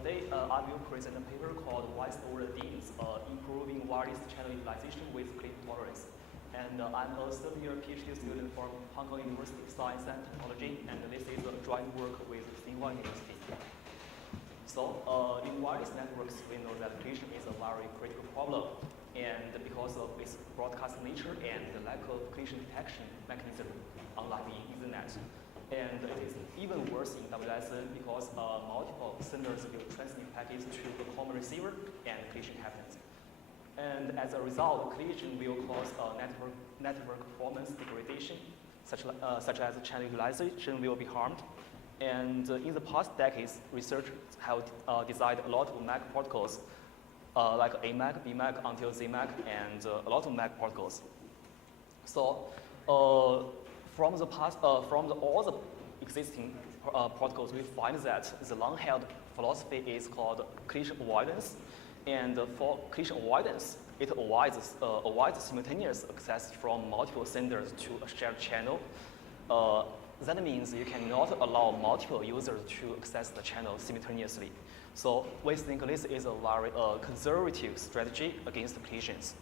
Today, I will present a paper called Wise Over the Deans, Improving Wireless Channel Utilization with Click Tolerance. And I'm a third-year PhD student from Hong Kong University of Science and Technology, and this is a joint work with Tsinghua University. So, in wireless networks, we know that collision is a very critical problem, and because of its broadcast nature and the lack of collision detection mechanism, unlike the Ethernet. And it is even worse in WSN because multiple senders will transmit packets to the common receiver and collision happens. And as a result, collision will cause network performance degradation, such as channel utilization will be harmed. And in the past decades, researchers have designed a lot of MAC protocols, like AMAC, BMAC until ZMAC, and a lot of MAC protocols. So from all the existing protocols, we find that the long-held philosophy is called collision avoidance. And for collision avoidance, it avoids simultaneous access from multiple senders to a shared channel. That means you cannot allow multiple users to access the channel simultaneously. So we think this is a very conservative strategy against collisions.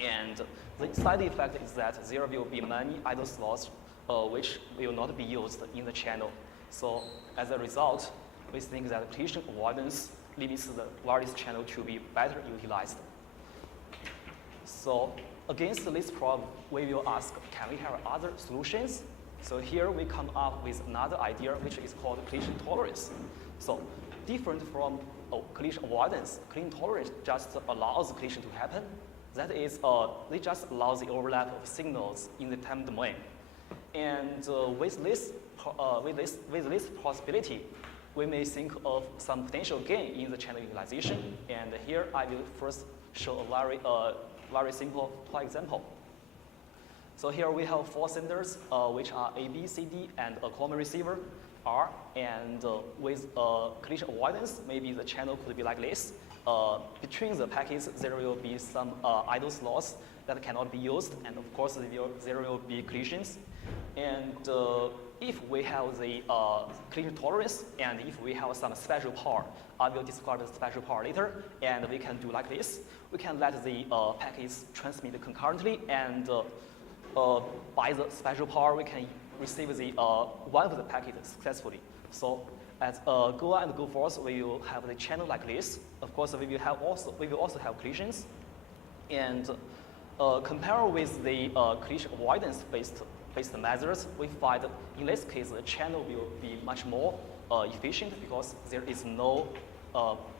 And the side effect is that there will be many idle slots which will not be used in the channel. So as a result, we think that collision avoidance limits the wireless channel to be better utilized. So against this problem, we will ask, can we have other solutions? So here we come up with another idea, which is called collision tolerance. So different from collision avoidance, collision tolerance just allows collision to happen. That is, they just allow the overlap of signals in the time domain. And with this possibility, we may think of some potential gain in the channel utilization. And here I will first show a very simple toy example. So here we have 4 senders, which are A, B, C, D, and a common receiver, R. And with collision avoidance, maybe the channel could be like this. Between the packets, there will be some idle slots that cannot be used, and of course, there will be collisions. And if we have the collision tolerance, and if we have some special power, I will describe the special power later, and we can do like this. We can let the packets transmit concurrently, and by the special power, we can receive the one of the packets successfully. So as go on and go forth, we will have the channel like this. Of course, we will also have collisions. And compare with the collision avoidance-based measures, we find in this case the channel will be much more efficient because there is no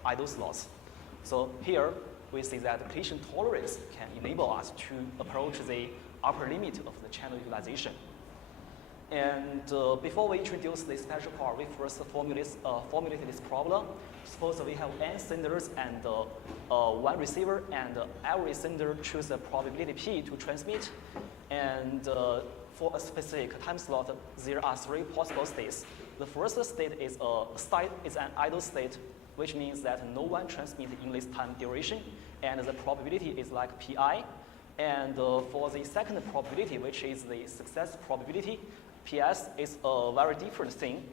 idle slots. So here we see that collision tolerance can enable us to approach the upper limit of the channel utilization. And before we introduce the special power, we first formulate this problem. Suppose we have n senders and 1 receiver, and every sender chooses a probability P to transmit. And for a specific time slot, there are 3 possible states. The first state is an idle state, which means that no one transmits in this time duration, and the probability is like Pi. And for the second probability, which is the success probability, PS is a very different thing.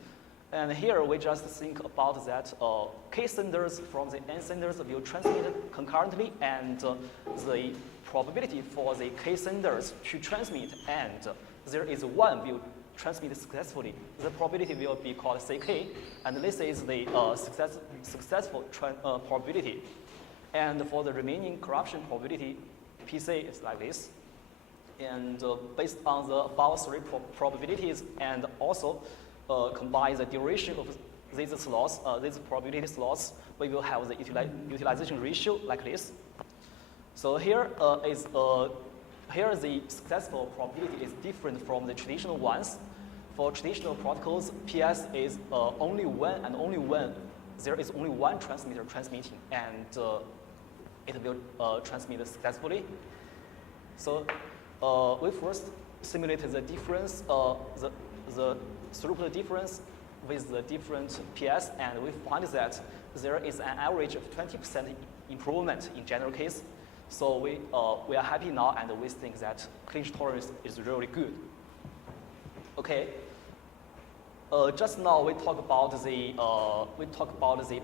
And here we just think about that K senders from the N senders will transmit concurrently, and the probability for the K senders to transmit and there is 1 will transmit successfully. The probability will be called CK, and this is the successful probability. And for the remaining corruption probability, PC is like this. And based on the above 3 probabilities, and also combine the duration of these slots, these probability slots, we will have the utilization ratio like this. So here the successful probability is different from the traditional ones. For traditional protocols, PS is only when and only when there is only 1 transmitter transmitting, and it will transmit successfully. So we first simulated the difference, the throughput difference with the different PS, and we find that there is an average of 20% improvement in general case. So we are happy now, and we think that collision tolerance is really good. Okay. Just now we talked about the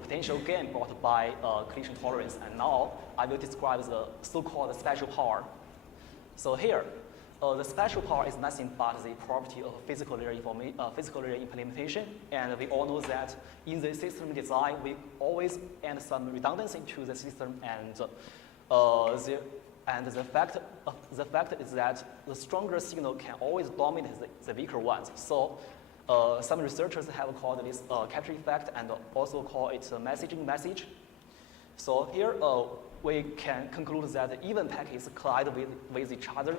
potential gain brought by collision tolerance, and now I will describe the so-called special power. So here, the special power is nothing but the property of physical layer implementation, and we all know that in the system design we always add some redundancy to the system, and the fact is that the stronger signal can always dominate the weaker ones. So some researchers have called this capture effect and also call it messaging message. So here we can conclude that even packets collide with each other,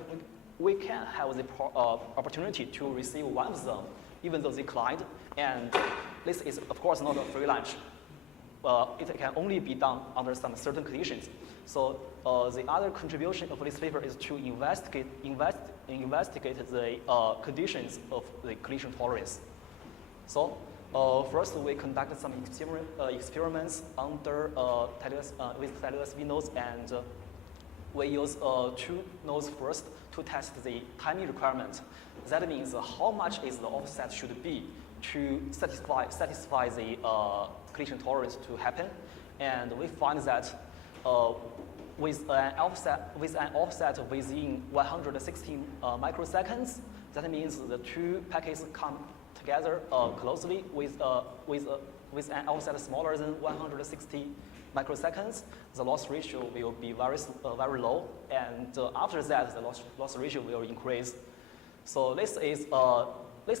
we can have the opportunity to receive one of them, even though they collide. And this is, of course, not a free lunch. It can only be done under some certain conditions. So the other contribution of this paper is to investigate the conditions of the collision tolerance. So first, we conducted some experiments under with TLSV nodes, and we use 2 nodes first to test the timing requirement. That means how much is the offset should be to satisfy the collision tolerance to happen. And we find that with an offset within 116 microseconds, that means the 2 packets come together closely with an offset smaller than 160 microseconds, the loss ratio will be very low, and after that, the loss ratio will increase. So this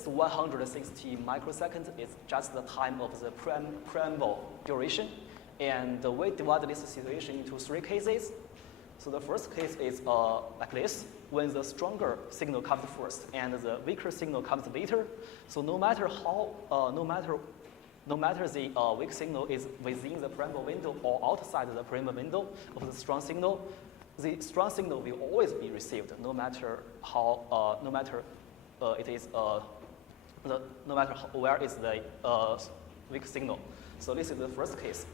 160 microseconds is just the time of the preamble duration, and we divide this situation into 3 cases. So the first case is like this, when the stronger signal comes first and the weaker signal comes later. So no matter the weak signal is within the preamble window or outside the preamble window of the strong signal will always be received, no matter where is the weak signal. So this is the first case.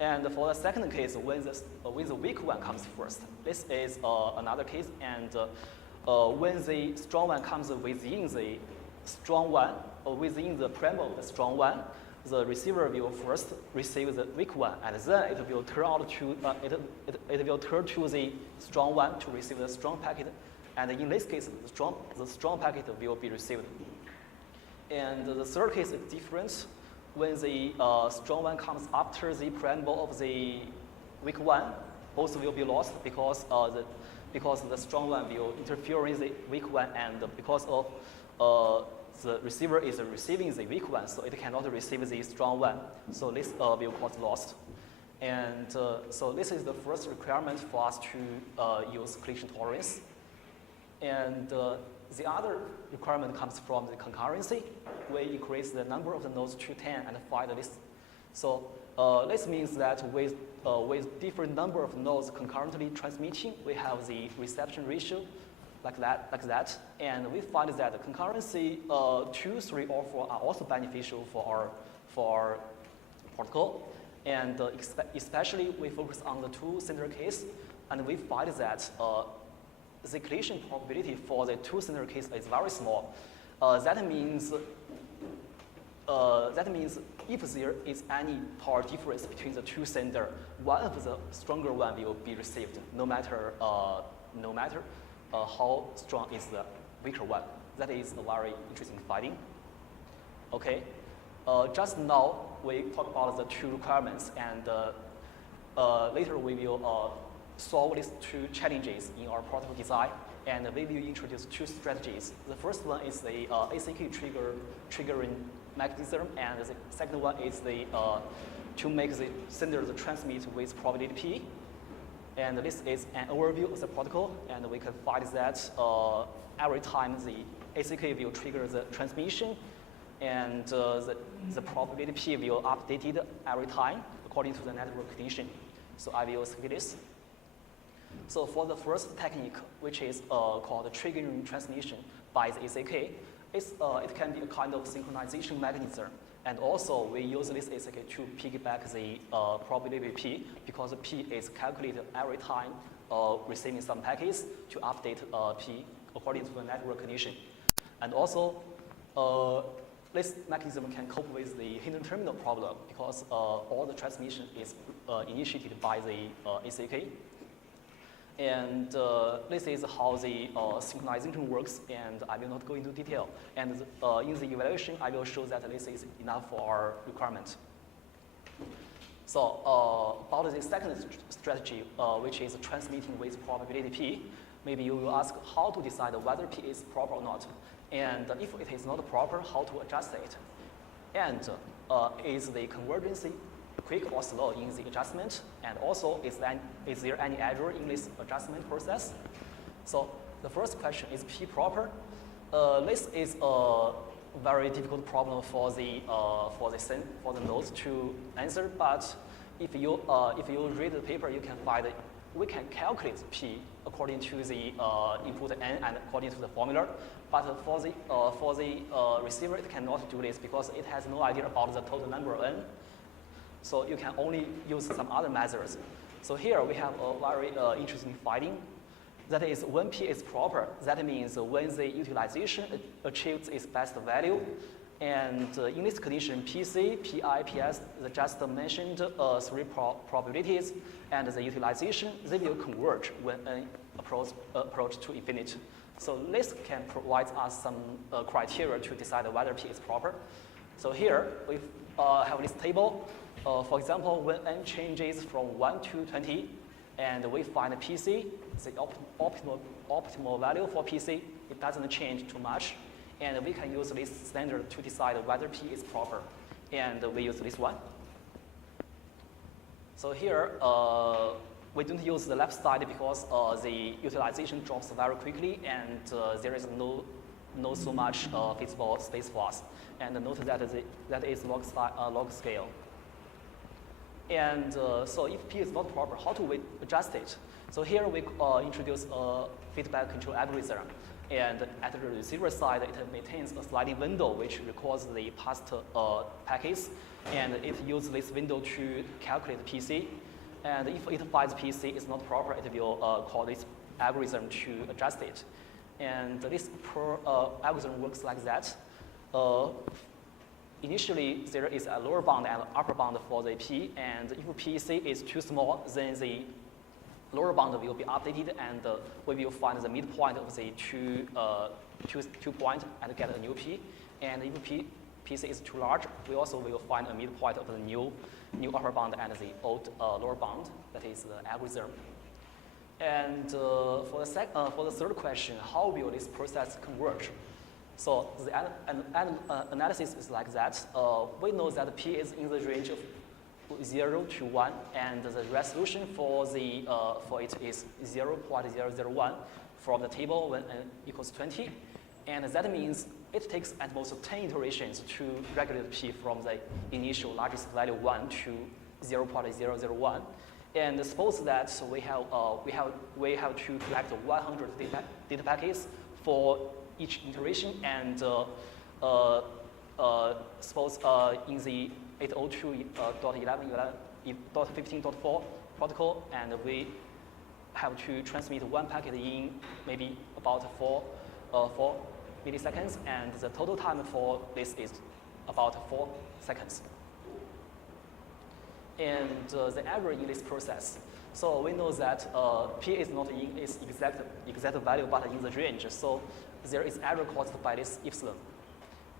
And for the second case, when the weak one comes first, this is another case. And when the strong one comes within the strong one, or within the preamble of the strong one, the receiver will first receive the weak one, and then it will turn to the strong one to receive the strong packet. And in this case, the strong packet will be received. And the third case is different. When the strong one comes after the preamble of the weak one, both will be lost because the strong one will interfere with the weak one, and because of the receiver is receiving the weak one, so it cannot receive the strong one. So this will cause loss. And so this is the first requirement for us to use collision tolerance. And the other requirement comes from the concurrency. We increase the number of the nodes to 10 and find this. So this means that with different number of nodes concurrently transmitting, we have the reception ratio like that. And we find that the concurrency 2, 3, or 4 are also beneficial for our protocol. And especially we focus on the 2-center case, and we find that the collision probability for the 2-center case is very small. That means if there is any power difference between the 2 center, one of the stronger one will be received, no matter how strong is the weaker one. That is a very interesting finding. Okay, just now we talked about the 2 requirements, and later we will solve these 2 challenges in our protocol design, and we will introduce 2 strategies. The first one is the ACK triggering mechanism, and the second one is the to make the sender transmit with probability P. And this is an overview of the protocol, and we can find that every time the ACK will trigger the transmission, and the probability P will update it every time according to the network condition. So I will skip this. So for the first technique, which is called triggering transmission by the ACK, it can be a kind of synchronization mechanism. And also, we use this ACK to piggyback the probability P, because P is calculated every time receiving some packets to update P according to the network condition. And also, this mechanism can cope with the hidden terminal problem because all the transmission is initiated by the ACK. And this is how the synchronization works, and I will not go into detail. And in the evaluation, I will show that this is enough for our requirement. So about the second strategy, which is transmitting with probability P, maybe you will ask how to decide whether P is proper or not. And if it is not proper, how to adjust it. And is the convergence quick or slow in the adjustment? And also, is there any error in this adjustment process? So the first question is P proper. This is a very difficult problem for the nodes to answer. But if you read the paper, you can find we can calculate P according to the input n and according to the formula. But for the receiver, it cannot do this because it has no idea about the total number n. So you can only use some other methods. So here we have a very interesting finding. That is, when P is proper, that means when the utilization achieves its best value. And in this condition, PC, PI, PS, the just mentioned three probabilities, and the utilization, they will converge when n approach to infinity. So this can provide us some criteria to decide whether P is proper. So here we have this table. For example, when n changes from 1 to 20, and we find PC, the optimal value for PC, it doesn't change too much. And we can use this standard to decide whether P is proper. And we use this one. So here, we don't use the left side because the utilization drops very quickly, and there is no so much feasible space for us. And note that that is log scale. And so if P is not proper, how do we adjust it? So here we introduce a feedback control algorithm. And at the receiver side, it maintains a sliding window which records the past packets. And it uses this window to calculate PC. And if it finds PC is not proper, it will call this algorithm to adjust it. And this algorithm works like that. Initially, there is a lower bound and upper bound for the P, and if PC is too small, then the lower bound will be updated, and we will find the midpoint of the two point and get a new P. And if PC is too large, we also will find a midpoint of the new upper bound and the old lower bound. That is the algorithm. And for the third question, how will this process converge? So the analysis is like that. We know that P is in the range of 0 to 1, and the resolution for it is 0.001 from the table when n equals 20. And that means it takes at most 10 iterations to regulate P from the initial largest value 1 to 0.001. And suppose that we have to collect 100 data packets for each iteration, and suppose in the 802.11.15.4 protocol, and we have to transmit one packet in maybe about 4 milliseconds, and the total time for this is about 4 seconds. And the error in this process. So we know that P is not in its exact value, but in the range. So there is error caused by this epsilon.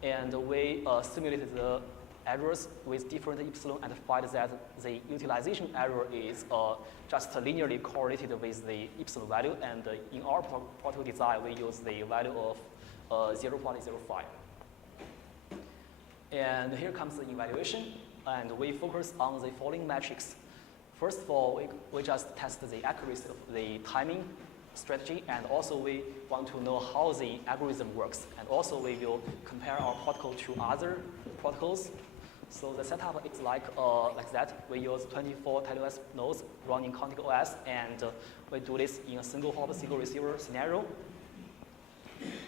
And we simulated the errors with different epsilon and find that the utilization error is just linearly correlated with the epsilon value. And in our protocol design, we use the value of 0.05. And here comes the evaluation. And we focus on the following metrics. First of all, we just test the accuracy of the timing strategy, and also we want to know how the algorithm works. And also we will compare our protocol to other protocols. So the setup is like that. We use 24 TinyOS nodes running Contigo OS, and we do this in a single hop, single receiver scenario.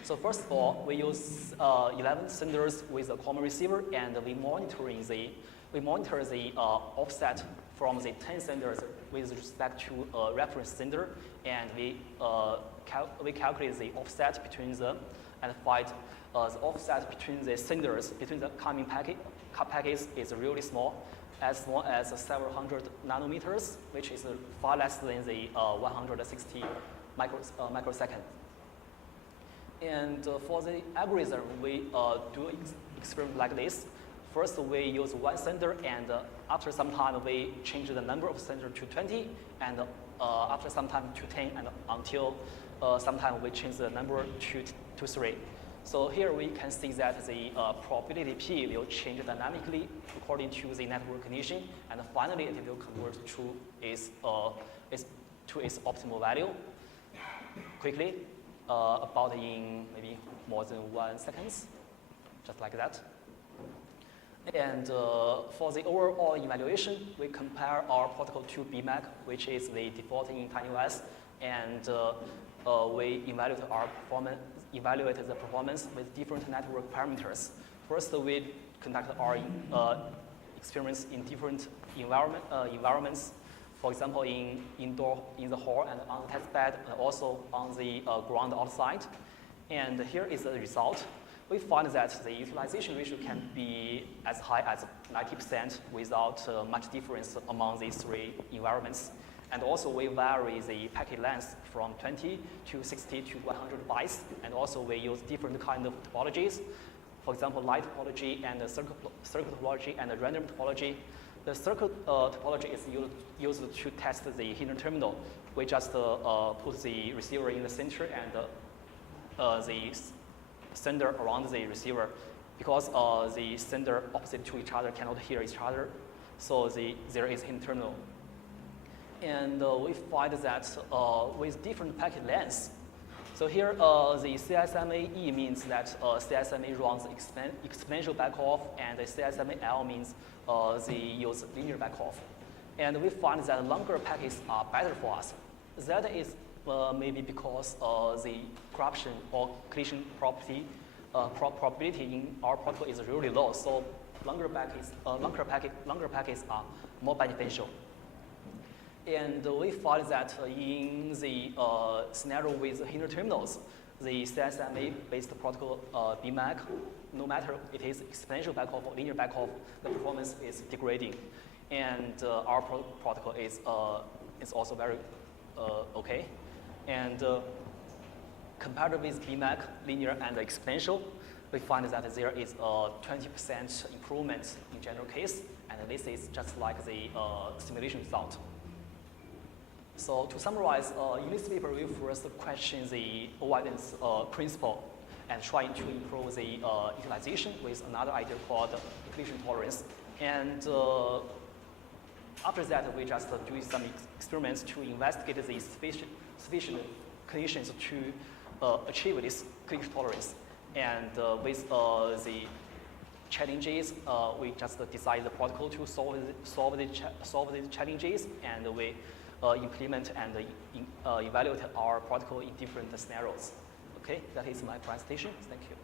So first of all, we use 11 senders with a common receiver, and we monitor the offset from the 10 senders with respect to a reference sender, and we calculate the offset between them, and find the offset between the cylinders, between the coming packets is really small as several hundred nanometers, which is far less than the 160 microsecond. And for the algorithm, we do experiment like this. First, we use one sender, and after some time, we change the number of senders to 20, and after some time to 10, and until sometime we change the number to 3. So here we can see that the probability P will change dynamically according to the network condition, and finally it will convert to its optimal value quickly, about in maybe more than 1 second, just like that. And for the overall evaluation, we compare our protocol to BMAC, which is the default in TinyOS, and we evaluate the performance with different network parameters. First, we conduct our experiments in different environments. For example, in the hall and on the test bed, and also on the ground outside. And here is the result. We find that the utilization ratio can be as high as 90% without much difference among these 3 environments. And also we vary the packet length from 20 to 60 to 100 bytes. And also we use different kind of topologies. For example, light topology and circuit topology and random topology. The circuit topology is used to test the hidden terminal. We just put the receiver in the center and the sender around the receiver, because the sender opposite to each other cannot hear each other, so there is hidden terminal. And we find that with different packet lengths, so here the CSMA-E means that CSMA runs exponential backoff, and the CSMA-L means they use linear backoff. And we find that longer packets are better for us. That is maybe because the corruption or collision probability in our protocol is really low, so longer packets are more beneficial. And we find that in the scenario with hidden terminals, the CSMA-based protocol BMAC, no matter it is exponential backoff or linear backoff, the performance is degrading. And our protocol is also very okay. And compared with BMAC, linear and exponential, we find that there is a 20% improvement in general case, and this is just like the simulation result. So to summarize, in this paper, we first question the avoidance principle and trying to improve the utilization with another idea called collision tolerance. And after that, we just do some experiments to investigate the sufficient conditions to achieve this collision tolerance. And with the challenges, we just decide the protocol to solve the challenges, and we implement and evaluate our protocol in different scenarios. Okay, that is my presentation. Thank you.